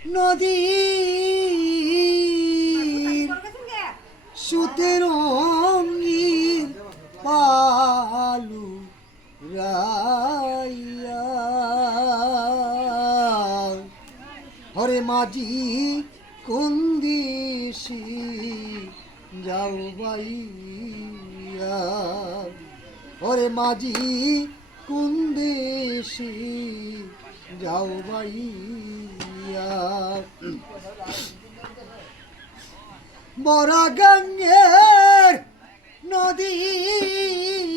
নদীর সুতের রঙিন পালু রাইয়া হরে মাঝি কোন দেশে যাও বাইয়া হরে মাঝি কোন দেশে যাও বাইয়া বড় গঙ্গের নদীর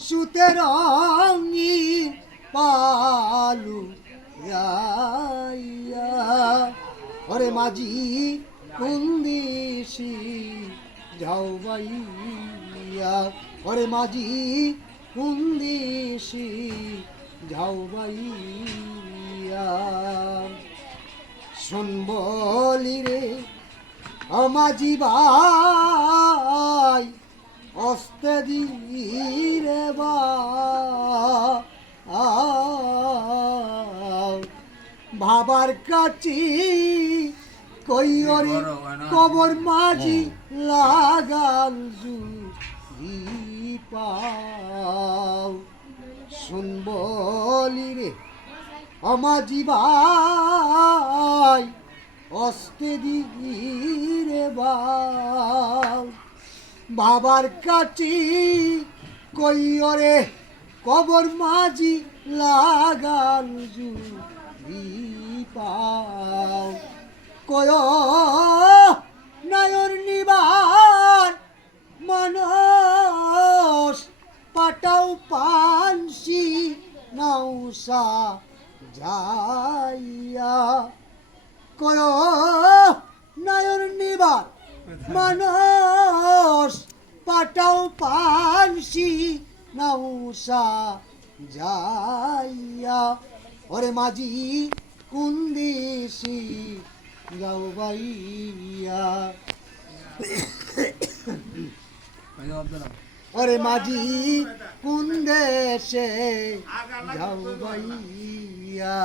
সুতের রঙিন পালু রাইয়া ওরে মাঝি কোন দেশে যাও বাইয়া ওরে মাঝি কোন দেশে যাও বাইয়া শোন বলি রে আমাজি ভাই অস্তে দিরে বা বাবার কাছে কইরে কবর মাঝি লাগাল জুড়ি পাও শুন বলি রে আমাজি ভাই অস্তে দিরে বাও বাবার কাছে কইরে কবর মাঝি লাগাল জুড়ি পাও কয় নায়র নিবার মানুষ পাটাও পানসি নৌসা যাইয়া কয় নায়র নিবার মানুষ পাটাও পানসি নৌসা যাইয়া ওরে মাঝি কোন দেশে যাও বাইয়া ওরে মাঝি কোন দেশে যাও বাইয়া।